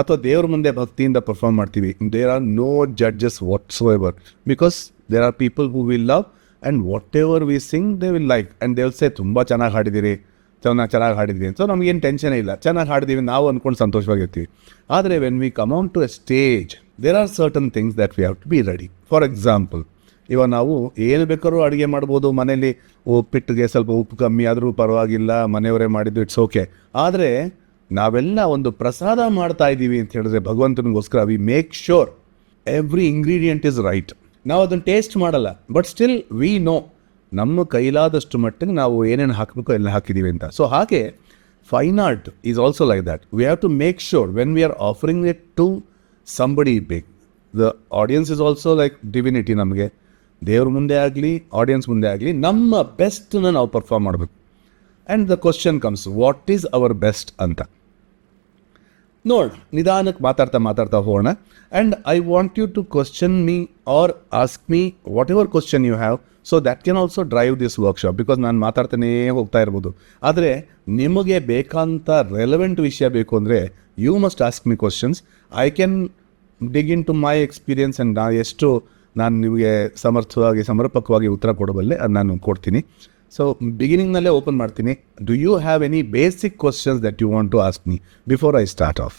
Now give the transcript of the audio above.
ಅಥವಾ ದೇವ್ರ ಮುಂದೆ ಭಕ್ತಿಯಿಂದ ಪರ್ಫಾರ್ಮ್ ಮಾಡ್ತೀವಿ, there are no judges whatsoever, because there are people who will love and whatever we sing they will like and they will say ತುಂಬ ಚೆನ್ನಾಗಿ ಹಾಡಿದ್ದೀರಿ, ಚೆನ್ನಾಗಿ ಹಾಡಿದ್ದೀರಿ ಅಂತ. ಸೊ ನಮಗೇನು ಟೆನ್ಷನ್ ಇಲ್ಲ, ಚೆನ್ನಾಗಿ ಹಾಡಿದ್ದೀವಿ ನಾವು ಅಂದ್ಕೊಂಡು ಸಂತೋಷವಾಗಿರ್ತೀವಿ. ಆದರೆ when we come on to a stage there are certain things that we have to be ready. For example, ಇವಾಗ ನಾವು ಏನು ಬೇಕಾದ್ರೂ ಅಡುಗೆ ಮಾಡ್ಬೋದು, ಮನೇಲಿ ಉಪ್ಪಿಟ್ಟಿಗೆ ಸ್ವಲ್ಪ ಉಪ್ಪು ಕಮ್ಮಿ ಆದರೂ ಪರವಾಗಿಲ್ಲ, ಮನೆಯವರೇ ಮಾಡಿದ್ದು ಇಟ್ಸ್ ಓಕೆ. ಆದರೆ ನಾವೆಲ್ಲ ಒಂದು ಪ್ರಸಾದ ಮಾಡ್ತಾ ಇದ್ದೀವಿ ಅಂತ ಹೇಳಿದ್ರೆ ಭಗವಂತನಿಗೋಸ್ಕರ we make sure every ingredient is right. ನಾವು ಅದನ್ನು ಟೇಸ್ಟ್ ಮಾಡಲ್ಲ, ಬಟ್ ಸ್ಟಿಲ್ ವಿ ನೋ ನಮ್ಮ ಕೈಲಾದಷ್ಟು ಮಟ್ಟಿಗೆ ನಾವು ಏನೇನು ಹಾಕಬೇಕು ಎಲ್ಲ ಹಾಕಿದ್ದೀವಿ ಅಂತ. ಸೊ ಹಾಗೆ fine art is also like that. We have to make sure when we are offering it to somebody big, the audience is also like divinity. ನಮಗೆ ದೇವ್ರ ಮುಂದೆ ಆಗಲಿ ಆಡಿಯನ್ಸ್ ಮುಂದೆ ಆಗಲಿ ನಮ್ಮ ಬೆಸ್ಟನ್ನ ನಾವು ಪರ್ಫಾರ್ಮ್ ಮಾಡಬೇಕು. And the question comes, what is our best ಅಂತ ನೋಡ. ನಿಧಾನಕ್ಕೆ ಮಾತಾಡ್ತಾ ಹೋಗೋಣ. And I want you to question me or ask me whatever question you have, so that can also drive this workshop. Because ನಾನು ಮಾತಾಡ್ತಾನೇ ಹೋಗ್ತಾ ಇರ್ಬೋದು, ಆದರೆ ನಿಮಗೆ ಬೇಕಂತ ರೆಲೆವೆಂಟ್ ವಿಷಯ ಬೇಕು ಅಂದರೆ you must ask me questions. I can dig into my experience and ನಾನು ನಿಮಗೆ ಸಮರ್ಪಕವಾಗಿ ಉತ್ತರ ಕೊಡಬಲ್ಲೆ ಅದು ನಾನು ಕೊಡ್ತೀನಿ. ಸೊ ಬಿಗಿನಿಂಗ್ನಲ್ಲೇ ಓಪನ್ ಮಾಡ್ತೀನಿ. Do you have any basic questions that you want to ask me before I start of?